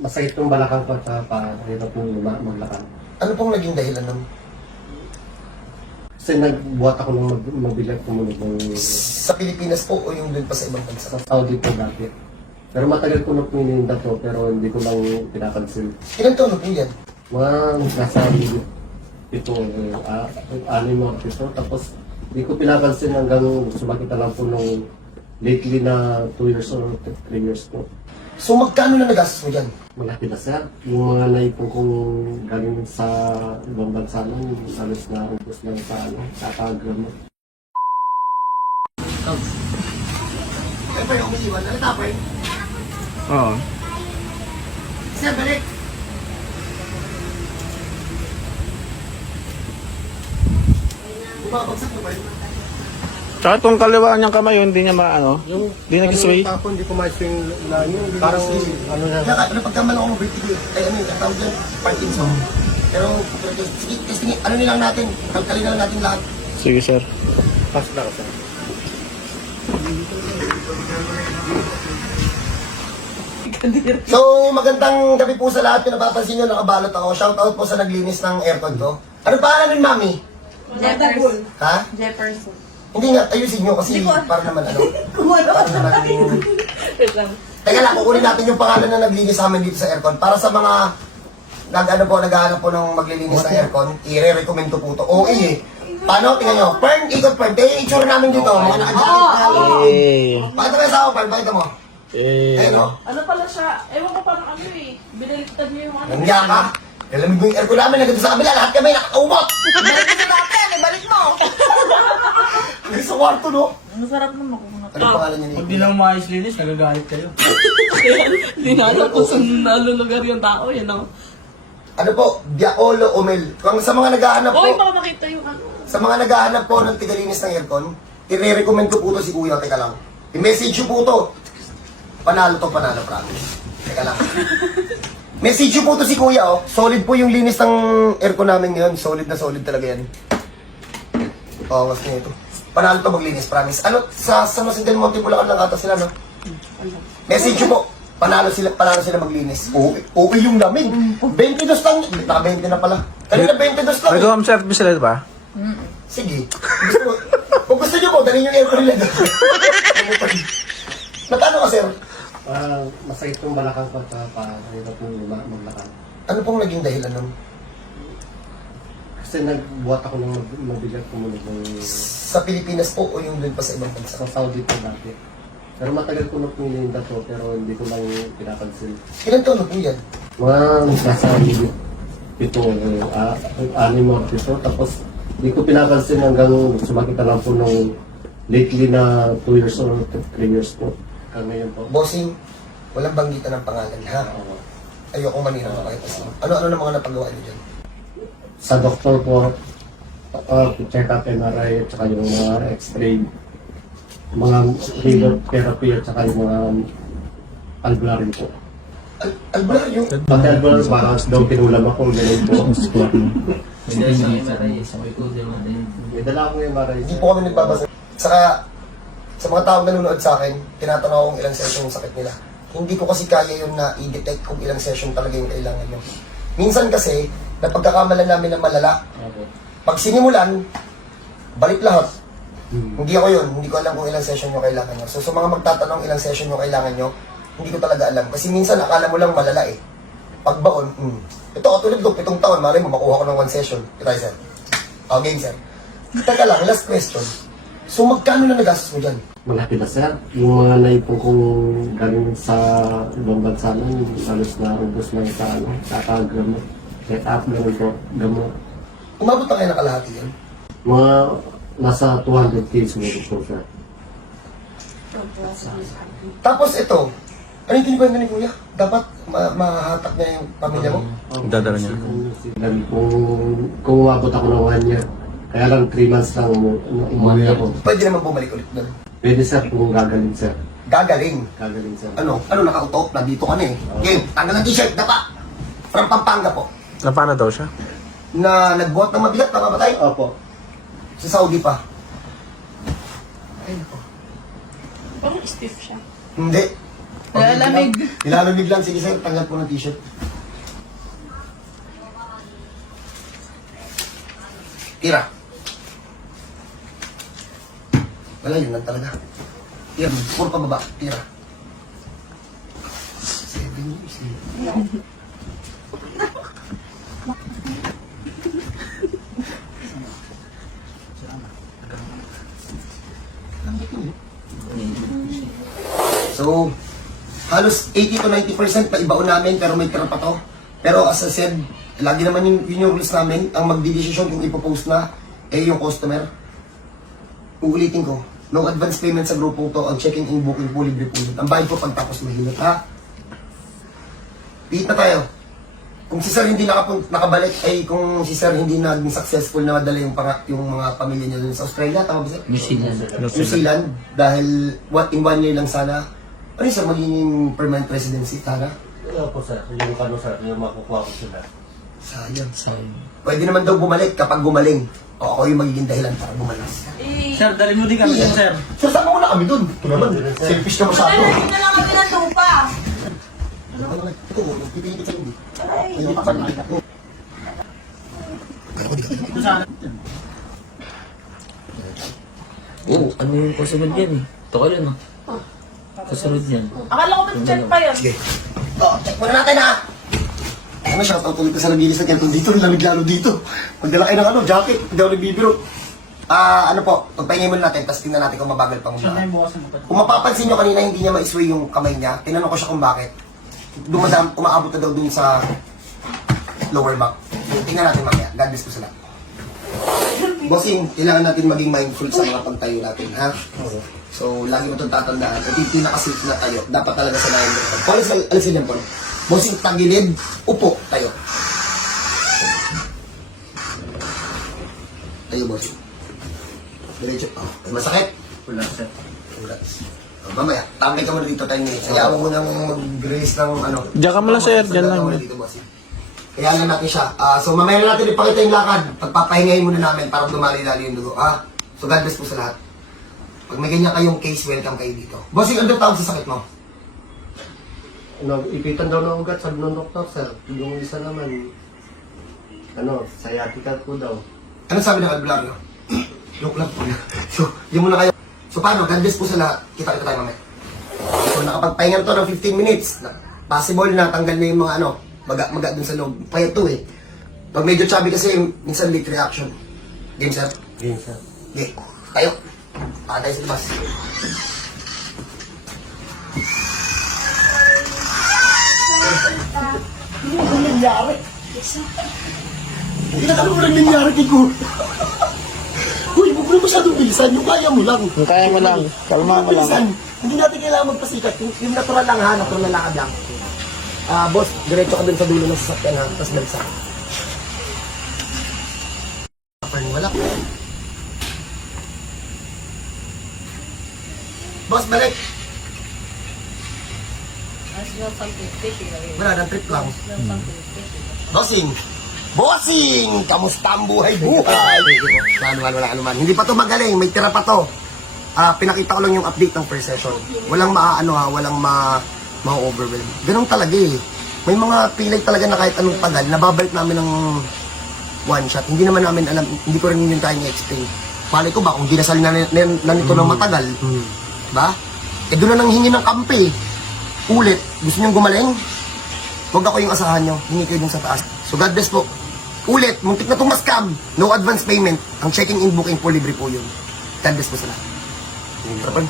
Masakit yung balakang ko at pa hirap yung luma, maglakad. Ano pong naging dahilan nun? Kasi nagbuhat ako ng mag mabigat tumunog ng Sa Pilipinas po o yung dun pa sa ibang bansa? sa Saudi po dati. Pero matagal ko na pininda to pero hindi ko lang pinapansin. Ilan taon na po yan? Mga nasa ito, uh, anim mga pito. Tapos hindi ko pinapansin hanggang sumakita lang po nung lately na 2 years or 3 years po. So magkano na nagastos mo dyan? Malaki na sir. Yung mga naipon kong galing sa ibang bansa lang, halos na ubos lang sa ano, sa pag-gram. Ay pa yung umiiwan. Ano tapay? Oo. Sir, balik! Bumabagsak na ba yun? Tsaka itong kaliwa niyang kamay, yun, hindi niya maano. Yung Di nag-sway? Ano, tapon, hindi ko ma-swing na yun. Parang ano na. Naka, napagkamal ako ng vertigo. Ay, ano yung tawag dyan? Parkinson. Pero, pero, sige, testing, ano nilang natin? Kalkalin na lang natin lahat. Sige, sir. Pass na kasi. So, magandang gabi po sa lahat. Yung napapansin nyo, nakabalot ako. Shout out po sa naglinis ng aircon ko. Ano pa nun, mami? Jefferson. Ha? Jefferson. Hindi nga, ayusin nyo kasi para naman ano. Para naman lang. Teka lang, kukunin natin yung pangalan na naglinis sa amin dito sa aircon. Para sa mga nag ano po, naghahanap po ng maglilinis ng aircon, i-recommend ko po to. Okay eh. Paano? Tingnan nyo. Pern, ikot Pern. Tingnan yung itsura namin dito. Mga nakajalit na. Eh. Pakita mo sa ako, Pern. Pakita mo. Eh. Ayun o. Ano pala siya? Ewan ko parang ano eh. Binaliktad niyo yung ano. Nandiya ka. Lalamig mo yung aircon namin. Nagdito sa kabila. Lahat kami nakakaumot. Balik mo sa dati. Balik mo. Nagdito sa kwarto, no? Ang sarap naman kung ano. Ano pangalan niya Pag di lang maayos linis, nagagalit kayo. Hindi nga alam kung saan nalulugar yung tao. Yan ako. Ano po? Diaolo Omel. Kung sa mga naghahanap po, Uy, baka makita yung ano. sa mga naghahanap po ng tigalinis ng aircon, i-recommend ko po to si Kuya. Teka lang. I-message nyo po to. Panalo to, panalo, promise. Teka lang. Message po to si Kuya, oh. Solid po yung linis ng aircon namin ngayon. Solid na solid talaga yan. Pawas niya ito. Panalo to maglinis, promise. Ano, sa San Jose del Monte, Bulacan lang ata sila, no? Message po. Panalo sila, panalo sila maglinis. Okay, okay yung lamig. 22 lang. Naka 20 na pala. Kanina 22 lang. eh. Nag-home service sila, di ba? Sige. Gusto, kung gusto nyo po, dalhin yung aircon nila doon. Na paano ka, sir? Ah, masakit yung balakang ko at pa hirap yung maglakad. Ano pong naging dahilan nun? Kasi nagbuhat ako ng mag mabigat tumunog ng Sa Pilipinas po o yung dun pa sa ibang bansa? sa Saudi po dati. Pero matagal ko na pininda to pero hindi ko lang pinapansin. Ilan taon na po yan? Mga nasa pito, uh, anim mga pito. Tapos hindi ko pinapansin hanggang sumakita lang po nung lately na 2 years or 3 years po. Hanggang ngayon po. Bossing, walang banggitan ng pangalan, ha? Oo. Ayoko manira na kahit isa. Ano-ano na mga napagawa niyo dyan? sa doktor po, uh, check up MRI at saka yung mga x-ray, mga liver therapy at saka yung mga albularyo po. Al albularyo? Pati albularyo, parang daw pinulam ako, ganun po. May dala akong MRI. Hindi po kami nagbabasa. Saka, sa mga taong nanonood sa akin, tinatanong ko kung ilang session yung sakit nila. Hindi ko kasi kaya yun na i-detect kung ilang session talaga yung kailangan nyo. Minsan kasi, napagkakamalan namin ng malala. Pag sinimulan, balik lahat. Hmm. Hindi ako yun. Hindi ko alam kung ilang session nyo kailangan nyo. So, sa mga magtatanong ilang session nyo kailangan nyo, hindi ko talaga alam. Kasi minsan, akala mo lang malala eh. Pag baon, hmm. Ito, katulad ko, pitong taon, malay mo, makuha ko ng one session. Ito tayo, sir. O, game, sir. Teka lang, last question. So, magkano na nagastos mo dyan? Malaki na sir. Yung mga naipon kong galing sa ibang bansa lang, halos na ubos lang sa ano, sa pag-gamot. Set up, ganun po, gamot. Umabot na kayo ng kalahati yan. Mga nasa 200k siguro po sir. Tapos ito, ano yung tinipan ni Kuya? Dapat ma- mahahatak niya yung pamilya mo? Dadala niya. Kung, kung, kung umabot ako ng one year, kaya lang 3 months lang umu- umuwi ako. Pwede naman bumalik ulit doon. Pwede sir kung gagaling sir. Gagaling. Gagaling sir. Ano? Ano nakautok? Nandito ka na eh. Game, tanggal ng t-shirt, dapa. From Pampanga po. Na paano daw siya? Na nagbuhat ng mabigat, tama ba tayo? Opo. Sa Saudi pa. Ay, nako. Parang stiff siya. Hindi. Lalamig. Nilalamig lang. Sige sir, tanggap ko ng t-shirt. Tira. Wala, yun lang talaga. Tira, puro pababa. Tira. Seven years eh. So, halos 80 to 90% pa ibaon namin pero may tira pa to. Pero as I said, lagi naman yung, yun yung rules namin. Ang magdidesisyon kung ipopost na, eh yung customer. Uulitin ko, no advance payment sa grupong to, ang checking in booking po libre po yun. Ang bayad ko pagtapos mahilot, ha? Pihit na tayo. Kung si Sir hindi nakapun- nakabalik, ay kung si Sir hindi naging successful na madala yung, panga, yung mga pamilya niya dun sa Australia, tama ba Sir? New Zealand. New Zealand, dahil what, in one year lang sana, ano yung Sir, magiging permanent residency, sana? Kaya po sir, yung ano sir, yung makukuha ko sila. Sayang. Sayang. Pwede naman daw bumalik kapag gumaling. O ako yung magiging dahilan para bumalas. Sir, dali mo din kami dyan, sir. Sir, sama mo na kami dun. Ito naman, selfish ka masyado. Madalasin na lang kami ng lupa. Ito, magpipigil sa hindi. Hindi pa pa nakita ko. Kaya ko di ka. Oo, ano yung kasunod yan eh? Ito ka yun ah. Kasunod yan. Akala ko mag-check pa yan. Sige. Oh, check muna natin ha. Ano, shoutout ulit ka sa nagilis na Kenton dito. Lamig lalo dito. Magdala kayo ng ano, jacket. Hindi ako nagbibiro. Ah, ano po, pagpahingin muna natin, tapos tingnan natin kung mabagal pa muna. Kung mapapansin nyo kanina, hindi niya ma-sway yung kamay niya. Tinanong ko siya kung bakit. Dumadam, umaabot na daw dun sa lower back. Tingnan natin mamaya. God bless ko sila. Bossing, kailangan natin maging mindful sa mga pagtayo natin, ha? So, lagi mo itong tatandaan. Ito yung pinaka-safe na tayo. Dapat talaga sa mo. Paul, sal- alisin yan, Paul. Bossing, tagilid, upo, tayo. Tayo, bossing. Diretso. Oh, may masakit? Wala, sir. Congrats. Oh, mamaya, tambay ka muna dito 10 minutes. Kailangan mo nang mag-release ng ano. Diyan ka muna, sir. Diyan lang. Dito, bossing. Kaya na natin siya. Ah, so mamaya na natin ipakita yung lakad. Pagpapahingayin muna namin para dumali lalo yung dugo. Ah, so God bless po sa lahat. Pag may ganyan kayong case, welcome kayo dito. Bossing, ano tawag sa sakit mo? Ano, ipitan daw ng ugat, sabi ng doktor sir. Yung isa naman, ano, sciatica po daw. Ano sabi ng albularyo? Joke lang po. so, yun muna kayo. So paano? God bless po sa lahat. Kita-kita tayo mamaya. So nakapagpahinga na to ng 15 minutes. Na, possible na tanggal na yung mga ano, maga, maga dun sa loob. Payat to eh. Pag medyo chubby kasi, minsan late reaction. Game sir? Game sir. Okay. Tayo. Tayo sa labas. Nangyari. Na kami walang nangyari kay ko. Uy, huwag mo masyadong bilisan. Yung kaya mo lang. Kung kaya mo lang, kalma mo lang. Bilisan. Hindi natin kailangan magpasikat. Yung, yung natural lang ha, natural na lakad lang. Ah, boss, diretso ka dun sa dulo ng sasakyan ha, tapos balsa. Wala ko. Boss, balik. Wala, na trip lang. Bossing! Bossing! Kamusta ang buhay-buhay? Wala naman, wala naman. Hindi pa to magaling, may tira pa to. Ah, pinakita ko lang yung update ng first session. Walang maaano ha, walang ma ma-overwhelm. Ganun talaga eh. May mga pilay talaga na kahit anong tagal, nababalik namin ng one shot. Hindi naman namin alam, hindi ko rin yun tayo explain Malay ko ba, kung dinasal na, na, na nito ng matagal, ba? Eh doon na nang hingi ng kampi. Ulit, gusto niyong gumaling? Huwag ako yung asahan nyo, hingi kayo dun sa taas. So God bless po. Ulit, muntik na itong scam. No advance payment. Ang checking in booking po libre po yun. God bless po sila. Tarapan.